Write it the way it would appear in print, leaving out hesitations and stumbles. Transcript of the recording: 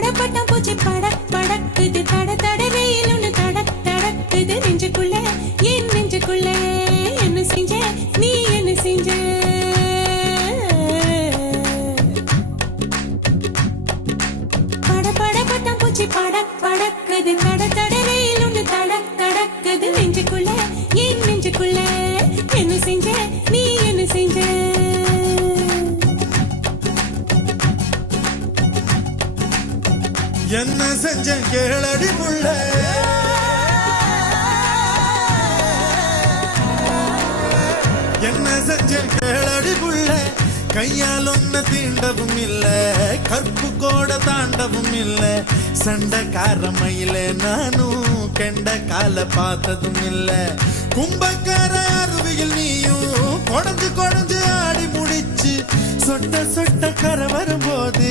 பட பட்டம் பூச்சி படக் படக்குது தட தட வெயில் ஒண்ணு தடக் தடக்குது நெஞ்சுக்குள்ள என் நெஞ்சுக்குள்ள என்ன செஞ்ச நீ என்ன செஞ்ச பட பட பட்டம் பூச்சி படக் படக்குது தட தட வெயில் ஒண்ணு தடக் தடக்குது நெஞ்சுக்குள்ள என் நெஞ்சுக்குள்ள என்ன செஞ்ச நீ என்ன செஞ்ச என்ன செஞ்ச கேளடி புள்ள என்ன செஞ்ச கேளடி புள்ள கையால் ஒன்ன தீண்டவும் இல்ல கற்பு கோட தாண்டவும் இல்ல சண்டைக்காரமையில நானும் கெண்ட கால பார்த்ததும் இல்ல கும்பக்கார அருவியில் நீயும் கொடஞ்சு கொடஞ்சு ஆடி முடிச்சு சொட்ட சொட்ட கரை வரும்போது